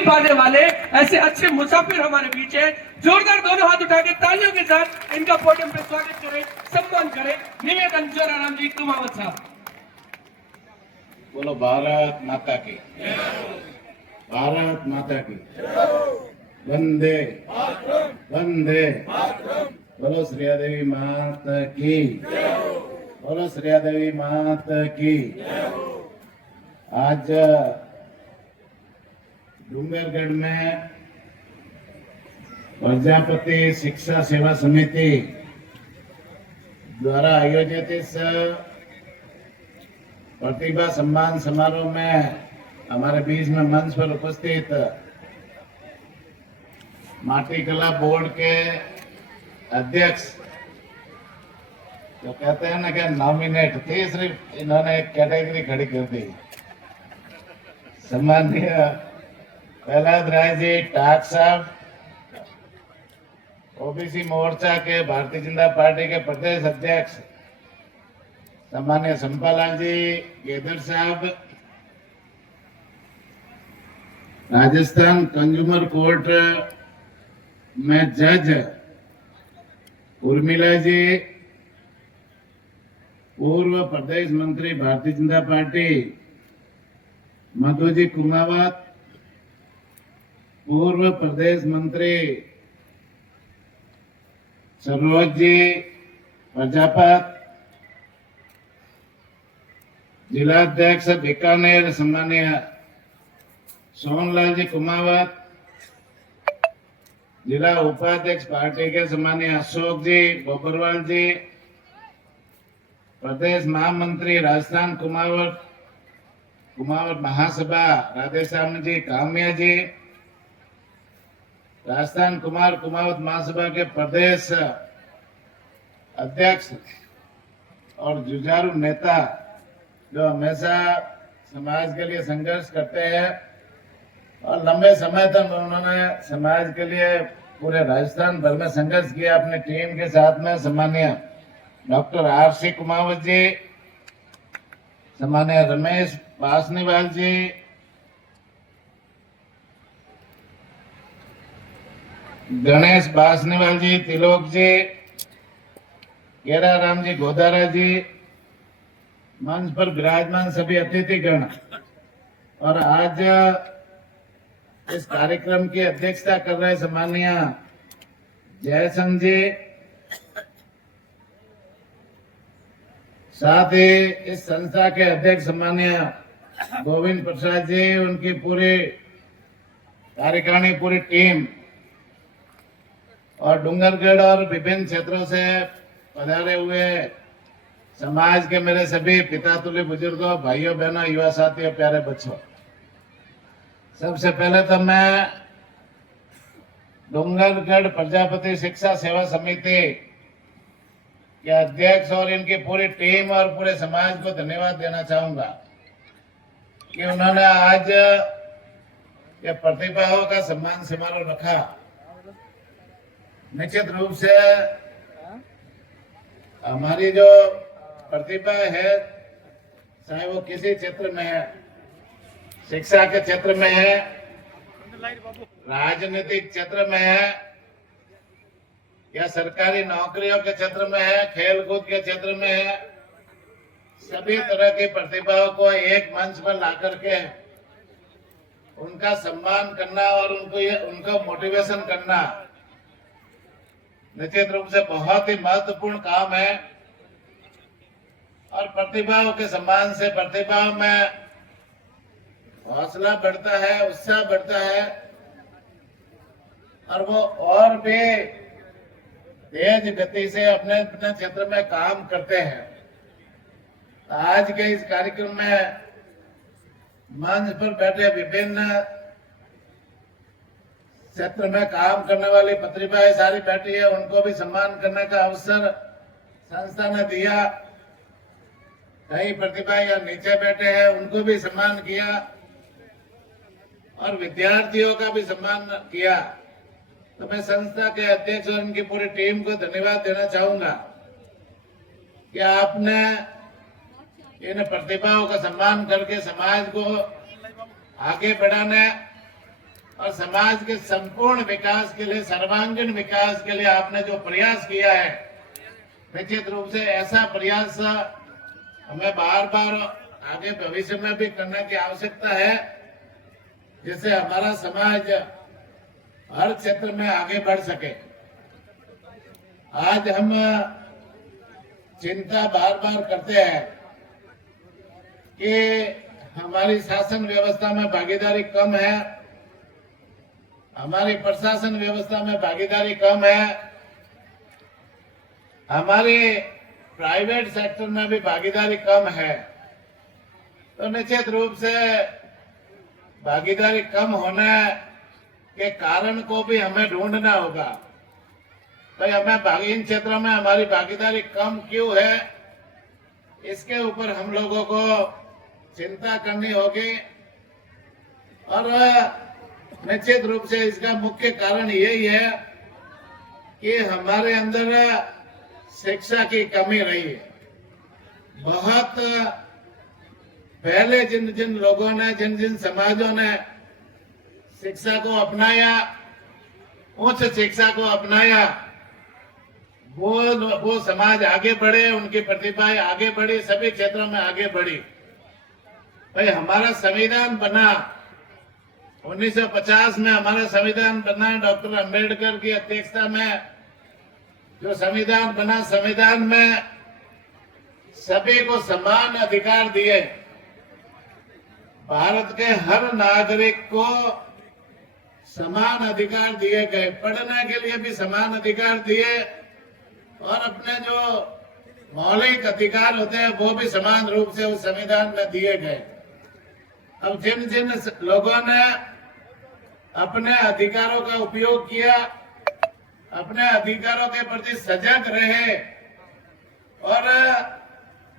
पाने वाले ऐसे अच्छे मुसाफिर हमारे बीच है। जोरदार दोनों हाथ उठा के तालियों के साथ इनका पोडियम पे स्वागत करें, सम्मान करें। निवेदन जोराराम जी कुमावत साहब। बोलो भारत माता की, भारत माता की, वंदे वंदे। बोलो श्रेया देवी माता की, बोलो श्रेया देवी माता की। आज डूंगरगढ़ में प्रजापति शिक्षा सेवा समिति द्वारा आयोजित इस प्रतिभा सम्मान समारोह में हमारे बीच में मंच पर उपस्थित माटी कला बोर्ड के अध्यक्ष जो कहते हैं ना कि नॉमिनेट थे, सिर्फ इन्होंने एक कैटेगरी खड़ी कर दी। सम्माननीय प्रहलाद राय जी टाक साहब, ओबीसी मोर्चा के भारतीय जनता पार्टी के प्रदेश अध्यक्ष सम्मान्य संपालाल जी गेदर साहब, राजस्थान कंज्यूमर कोर्ट में जज उर्मिला जी, पूर्व प्रदेश मंत्री भारतीय जनता पार्टी मधु जी कुमावत, पूर्व प्रदेश मंत्री सरोज जी प्रजापत, जिलाध्यक्ष बीकानेर सम्मान्य सोनलाल जी कुमावत, जिला उपाध्यक्ष पार्टी के सम्मान्य अशोक जी बोबरवाल जी, प्रदेश महामंत्री राजस्थान कुमावत महासभा राधेश्याम जी कामिया जी, राजस्थान कुमावत महासभा के प्रदेश अध्यक्ष और जुझारू नेता जो हमेशा समाज के लिए संघर्ष करते हैं और लंबे समय तक उन्होंने समाज के लिए पूरे राजस्थान भर में संघर्ष किया अपने टीम के साथ में। सम्मान्य डॉक्टर आर.सी. कुमावत जी, सम्मान्य रमेश बासनीवाल जी, गणेश बासनीवाल जी, तिलोक जी, केरा राम जी गोदारा जी, मंच पर विराजमान सभी अतिथिगण और आज इस कार्यक्रम की अध्यक्षता कर रहे सम्माननीय जयसंघ जी, साथ ही इस संस्था के अध्यक्ष सम्माननीय गोविंद प्रसाद जी, उनकी पूरी कार्यकारिणी, पूरी टीम और डूंगरगढ़ और विभिन्न क्षेत्रों से पधारे हुए समाज के मेरे सभी पिता तुल्य बुजुर्गों, भाइयों बहनों, युवा साथियों, प्यारे बच्चों, सबसे पहले तो मैं डूंगरगढ़ प्रजापति शिक्षा सेवा समिति के अध्यक्ष और इनकी पूरी टीम और पूरे समाज को धन्यवाद देना चाहूंगा कि उन्होंने आज ये प्रतिभाओं का सम्मान समारोह रखा। निश्चित रूप से हमारी जो प्रतिभा है, चाहे वो किसी क्षेत्र में है, शिक्षा के क्षेत्र में है, राजनीतिक क्षेत्र में है या सरकारी नौकरियों के क्षेत्र में है, खेल कूद के क्षेत्र में है, सभी तरह की प्रतिभाओं को एक मंच पर ला करके उनका सम्मान करना और उनको मोटिवेशन करना निश्चित रूप से बहुत ही महत्वपूर्ण काम है। और प्रतिभाओं के सम्मान से प्रतिभाओं में हौसला बढ़ता है, उत्साह बढ़ता है और वो और भी तेज गति से अपने अपने क्षेत्र में काम करते हैं। आज के इस कार्यक्रम में मंच पर बैठे विभिन्न क्षेत्र में काम करने वाली प्रतिभाएं सारी बैठी है, उनको भी सम्मान करने का अवसर संस्था ने दिया। कई प्रतिभाएं यहाँ नीचे बैठे हैं, उनको भी सम्मान किया और विद्यार्थियों का भी सम्मान किया। तो मैं संस्था के अध्यक्ष और उनकी पूरी टीम को धन्यवाद देना चाहूंगा कि आपने इन प्रतिभाओं का सम्मान करके समाज को आगे बढ़ाने और समाज के संपूर्ण विकास के लिए, सर्वांगीण विकास के लिए आपने जो प्रयास किया है, निश्चित रूप से ऐसा प्रयास हमें बार बार आगे भविष्य में भी करने की आवश्यकता है, जिससे हमारा समाज हर क्षेत्र में आगे बढ़ सके। आज हम चिंता बार बार करते हैं कि हमारी शासन व्यवस्था में भागीदारी कम है, हमारी प्रशासन व्यवस्था में भागीदारी कम है, हमारी प्राइवेट सेक्टर में भी भागीदारी कम है। तो निश्चित रूप से भागीदारी कम होने के कारण को भी हमें ढूंढना होगा। तो हमें इन क्षेत्रों में हमारी भागीदारी कम क्यों है, इसके ऊपर हम लोगों को चिंता करनी होगी। और निश्चित रूप से इसका मुख्य कारण यही है कि हमारे अंदर शिक्षा की कमी रही है। बहुत पहले जिन जिन लोगों ने, जिन जिन समाजों ने शिक्षा को अपनाया, उच्च शिक्षा को अपनाया, वो समाज आगे बढ़े, उनकी प्रतिभाएं आगे बढ़ी, सभी क्षेत्रों में आगे बढ़ी। भाई हमारा संविधान बना 1950 में, हमारा संविधान बना डॉक्टर अंबेडकर की अध्यक्षता में। जो संविधान बना, संविधान में सभी को समान अधिकार दिए। भारत के हर नागरिक को समान अधिकार दिए गए, पढ़ने के लिए भी समान अधिकार दिए, और अपने जो मौलिक अधिकार होते हैं वो भी समान रूप से उस संविधान में दिए गए। अब जिन जिन लोगों ने अपने अधिकारों का उपयोग किया, अपने अधिकारों के प्रति सजग रहे और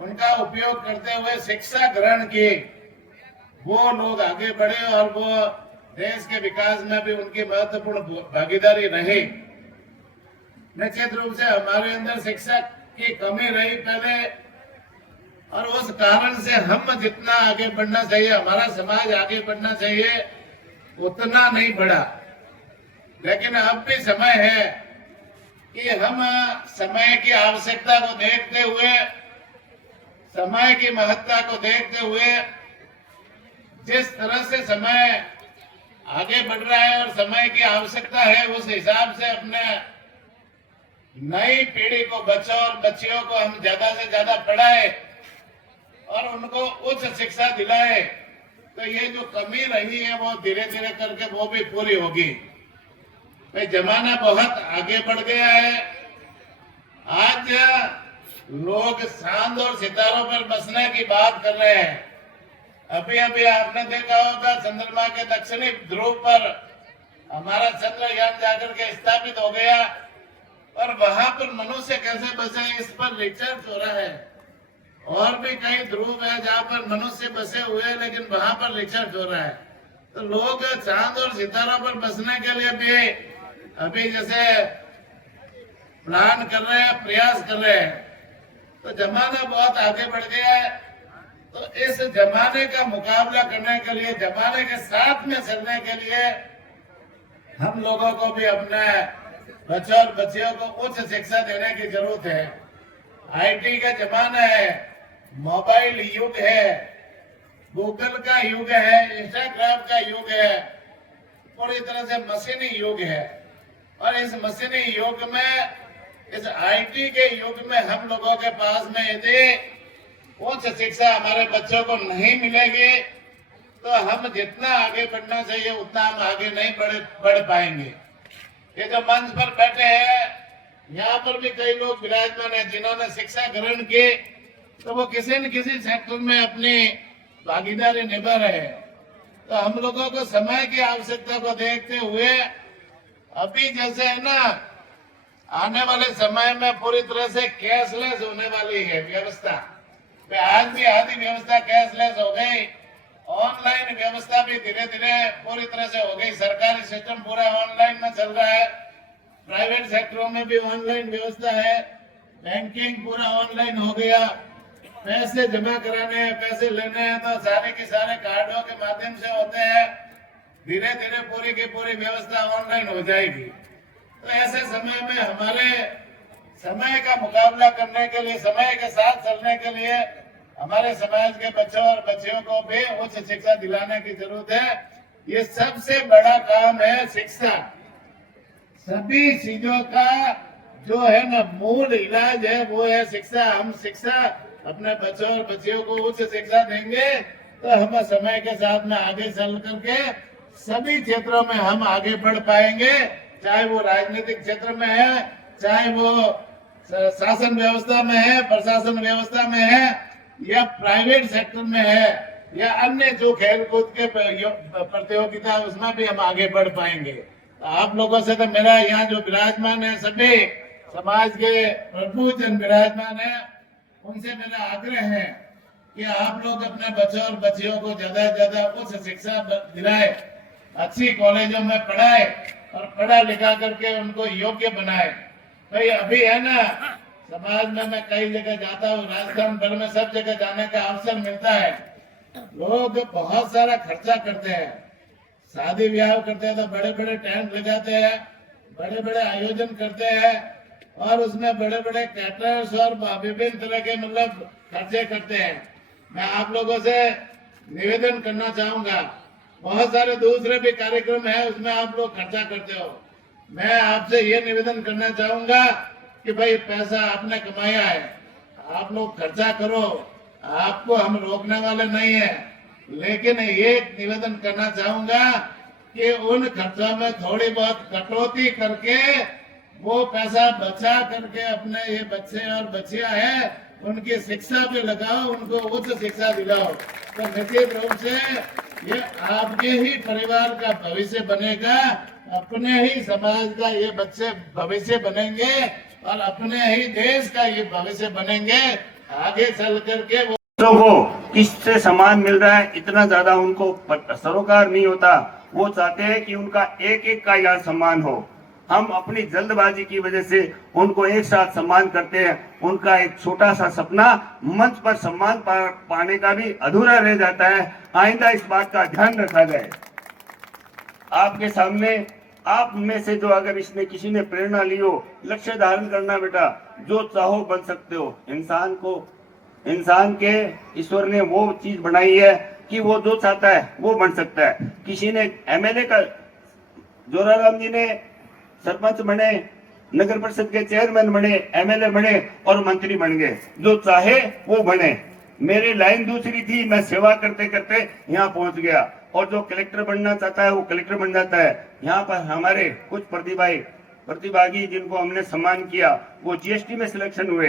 उनका उपयोग करते हुए शिक्षा ग्रहण की, वो लोग आगे बढ़े और वो देश के विकास में भी उनकी महत्वपूर्ण भागीदारी रही। निश्चित रूप से हमारे अंदर शिक्षा की कमी रही पहले, और उस कारण से हम जितना आगे बढ़ना चाहिए, हमारा समाज आगे बढ़ना चाहिए, उतना नहीं बढ़ा। लेकिन अब भी समय है कि हम समय की आवश्यकता को देखते हुए, समय की महत्ता को देखते हुए, जिस तरह से समय आगे बढ़ रहा है और समय की आवश्यकता है, उस हिसाब से अपने नई पीढ़ी को, बच्चों और बच्चियों को हम ज्यादा से ज्यादा पढ़ाए और उनको उच्च शिक्षा दिलाए, तो ये जो कमी रही है वो धीरे धीरे करके वो भी पूरी होगी। भाई जमाना बहुत आगे बढ़ गया है। आज लोग चांद और सितारों पर बसने की बात कर रहे हैं। अभी अभी आपने देखा होगा चंद्रमा के दक्षिणी ध्रुव पर हमारा चंद्रयान जाकर के स्थापित हो गया, और वहां पर मनुष्य कैसे बसे इस पर रिसर्च हो रहा है। और भी कई ध्रुव है जहाँ पर मनुष्य बसे हुए हैं, लेकिन वहां पर रिसर्च हो रहा है। तो लोग चांद और सितारों पर बसने के लिए भी अभी जैसे प्लान कर रहे हैं, प्रयास कर रहे हैं। तो जमाना बहुत आगे बढ़ गया है। तो इस जमाने का मुकाबला करने के लिए, जमाने के साथ में चलने के लिए हम लोगों को भी अपने बच्चों और बच्चियों को उच्च शिक्षा देने की जरूरत है। आईटी का जमाना है, मोबाइल युग है, गूगल का युग है, इंस्टाग्राम का युग है, पूरी तरह से मशीनी युग है। और इस मशीनी युग में, इस आईटी के युग में हम लोगों के पास में यदि उच्च शिक्षा हमारे बच्चों को नहीं मिलेगी, तो हम जितना आगे बढ़ना चाहिए उतना हम आगे नहीं बढ़ पाएंगे। ये जो मंच पर बैठे हैं, यहाँ पर भी कई लोग विराजमान हैं जिन्होंने शिक्षा ग्रहण की, तो वो किसी न किसी सेक्टर में अपनी भागीदारी निभा रहे हैं। तो हम लोगों को समय की आवश्यकता को देखते हुए अभी जैसे है ना, आने वाले समय में पूरी तरह से कैशलेस होने वाली है व्यवस्था। आज भी आधी व्यवस्था कैशलेस हो गई, ऑनलाइन व्यवस्था भी धीरे धीरे पूरी तरह से हो गई। सरकारी सिस्टम पूरा ऑनलाइन में चल रहा है, प्राइवेट सेक्टरों में भी ऑनलाइन व्यवस्था है, बैंकिंग पूरा ऑनलाइन हो गया। पैसे जमा कराने हैं, पैसे लेने हैं तो सारे के सारे कार्डों के माध्यम से होते हैं। धीरे धीरे पूरी की पूरी व्यवस्था ऑनलाइन हो जाएगी। तो ऐसे समय में हमारे समय का मुकाबला करने के लिए, समय के साथ चलने के लिए हमारे समाज के बच्चों और बच्चियों को भी उच्च शिक्षा दिलाने की जरूरत है। ये सबसे बड़ा काम है शिक्षा। सभी चीजों का जो है ना मूल इलाज है वो है शिक्षा। हम शिक्षा अपने बच्चों और बच्चियों को उच्च शिक्षा देंगे तो हम समय के साथ में आगे चल करके सभी क्षेत्रों में हम आगे बढ़ पाएंगे, चाहे वो राजनीतिक क्षेत्र में है, चाहे वो शासन व्यवस्था में है, प्रशासन व्यवस्था में है, या प्राइवेट सेक्टर में है, या अन्य जो खेल कूद के प्रतियोगिता है उसमें भी हम आगे बढ़ पाएंगे। तो आप लोगों से तो मेरा यहाँ जो विराजमान है, सभी समाज के प्रभुजन विराजमान है, उनसे मेरा आग्रह है कि आप लोग अपने बच्चों और बच्चियों को ज्यादा से ज्यादा उच्च शिक्षा दिलाए, अच्छी कॉलेजों में पढ़ाए और पढ़ा लिखा करके उनको योग्य बनाए। भाई अभी है ना समाज में मैं कई जगह जाता हूँ, राजस्थान भर में सब जगह जाने का अवसर मिलता है। लोग बहुत सारा खर्चा करते हैं, शादी ब्याह करते हैं तो बड़े बड़े टेंट लगाते हैं, बड़े बड़े आयोजन करते हैं और उसमें बड़े बड़े कैटरर्स और विभिन्न तरह के मतलब खर्चे करते हैं। मैं आप लोगों से निवेदन करना चाहूंगा, बहुत सारे दूसरे भी कार्यक्रम है उसमें आप लोग खर्चा करते हो। मैं आपसे ये निवेदन करना चाहूंगा कि भाई पैसा आपने कमाया है, आप लोग खर्चा करो, आपको हम रोकने वाले नहीं है। लेकिन ये निवेदन करना चाहूंगा कि उन खर्चों में थोड़ी बहुत कटौती करके वो पैसा बचा करके अपने ये बच्चे और बच्चियां हैं उनकी शिक्षा पे लगाओ, उनको उच्च शिक्षा दिलाओ। तो निश्चित रूप से ये आपके ही परिवार का भविष्य बनेगा, अपने ही समाज का ये बच्चे भविष्य बनेंगे और अपने ही देश का ये भविष्य बनेंगे। आगे चल करके वो बच्चों को किससे सम्मान मिल रहा है इतना ज्यादा उनको सरोकार नहीं होता। वो चाहते हैं कि उनका एक एक का यहाँ सम्मान हो। हम अपनी जल्दबाजी की वजह से उनको एक साथ सम्मान करते हैं। उनका एक छोटा सा सपना मंच पर सम्मान पाने का भी अधूरा रह जाता है। आइंदा इस बात का ध्यान रखा जाए। आपके सामने आप में से जो अगर इसने किसी ने प्रेरणा ली हो, लक्ष्य धारण करना बेटा, जो चाहो बन सकते हो। इंसान के ईश्वर ने वो चीज बनाई है कि वो जो चाहता है वो बन सकता है। किसी ने एमएलए का, जोराराम जी ने सरपंच बने, नगर परिषद के चेयरमैन बने, एमएलए बने और मंत्री बन गए। जो चाहे वो बने। मेरी लाइन दूसरी थी, मैं सेवा करते करते यहाँ पहुंच गया। और जो कलेक्टर बनना चाहता है वो कलेक्टर बन जाता है। यहाँ पर हमारे कुछ प्रतिभागी जिनको हमने सम्मान किया वो जीएसटी में सिलेक्शन हुए।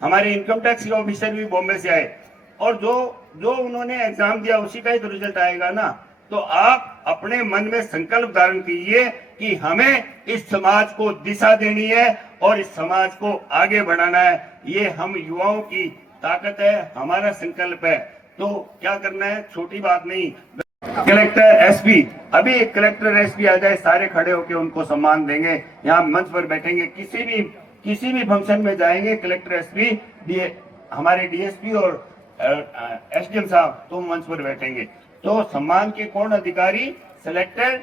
हमारे इनकम टैक्स के ऑफिसर भी बॉम्बे से आए और जो उन्होंने एग्जाम दिया उसी का ही तो रिजल्ट आएगा ना। तो आप अपने मन में संकल्प धारण कीजिए कि हमें इस समाज को दिशा देनी है और इस समाज को आगे बढ़ाना है। ये हम युवाओं की ताकत है, हमारा संकल्प है। तो क्या करना है, छोटी बात नहीं। कलेक्टर एसपी, अभी एक कलेक्टर एसपी आ जाए, सारे खड़े होकर उनको सम्मान देंगे। यहाँ मंच पर बैठेंगे, किसी भी फंक्शन में जाएंगे, कलेक्टर एसपी हमारे डीएसपी और एसडीएम साहब तो मंच पर बैठेंगे। तो सम्मान के कौन अधिकारी, सिलेक्टेड,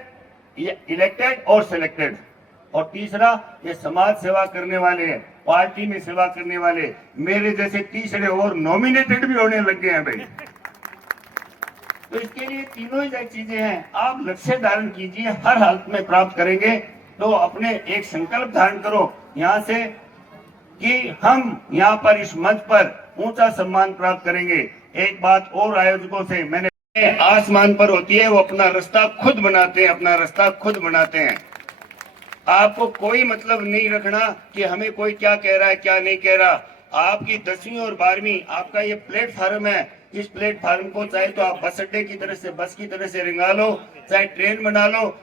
इलेक्टेड और सिलेक्टेड। और तीसरा, ये समाज सेवा करने वाले हैं, पार्टी में सेवा करने वाले, मेरे जैसे तीसरे और नॉमिनेटेड भी होने लग गए हैं भाई। तो इसके लिए तीनों ही चीजें हैं। आप लक्ष्य धारण कीजिए, हर हालत में प्राप्त करेंगे। तो अपने एक संकल्प धारण करो यहाँ से कि हम यहाँ पर इस मंच पर ऊंचा सम्मान प्राप्त करेंगे। एक बात और आयोजकों से मैंने, आसमान पर होती है, वो अपना रास्ता खुद बनाते हैं। आपको कोई मतलब नहीं रखना कि हमें कोई क्या कह रहा है क्या नहीं कह रहा। आपकी 10वीं और 12वीं आपका ये प्लेटफार्म है। इस प्लेटफार्म को चाहे तो आप बस अड्डे की तरह से, बस की तरह से रिंगा लो, चाहे ट्रेन बना लो,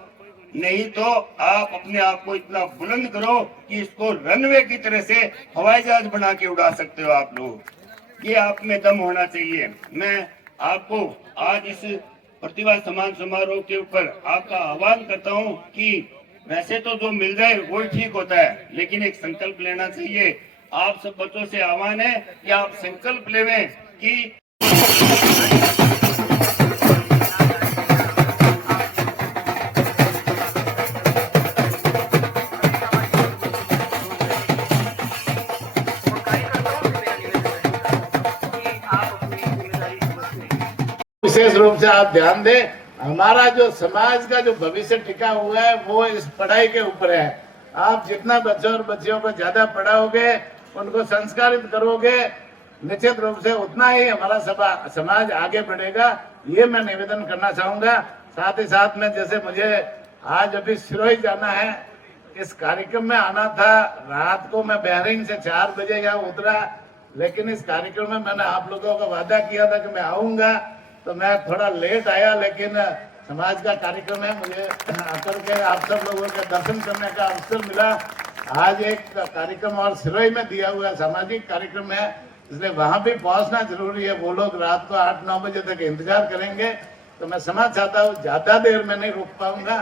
नहीं तो आप अपने आप को इतना बुलंद करो कि इसको रनवे की तरह से हवाई जहाज बना के उड़ा सकते हो आप लोग। ये आप में दम होना चाहिए। मैं आपको आज इस प्रतिभा सम्मान समारोह के ऊपर आपका आह्वान करता हूँ कि वैसे तो जो मिल जाए वो ठीक होता है, लेकिन एक संकल्प लेना चाहिए। आप सब बच्चों से आह्वान है कि आप संकल्प लेवें कि से आप ध्यान दें, हमारा जो समाज का जो भविष्य टिका हुआ है वो इस पढ़ाई के ऊपर है। आप जितना बच्चों और बच्चियों को ज्यादा पढ़ाओगे, उनको संस्कारित करोगे, निश्चित रूप से उतना ही हमारा समाज आगे बढ़ेगा। ये मैं निवेदन करना चाहूंगा। साथ ही साथ में जैसे मुझे आज अभी सिरोही जाना है, इस कार्यक्रम में आना था, रात को मैं बहरीन से 4 बजे यहाँ उतरा, लेकिन इस कार्यक्रम में मैंने आप लोगों को वादा किया था कि मैं आऊंगा, तो मैं थोड़ा लेट आया, लेकिन समाज का कार्यक्रम है, मुझे आकर के आप सब लोगों के दर्शन करने का अवसर मिला। आज एक कार्यक्रम और सिरोही में दिया हुआ सामाजिक कार्यक्रम है, इसलिए वहां भी पहुंचना जरूरी है। वो लोग रात को 8-9 बजे तक इंतजार करेंगे, तो मैं समझ चाहता हूँ ज्यादा देर में नहीं रुक पाऊंगा।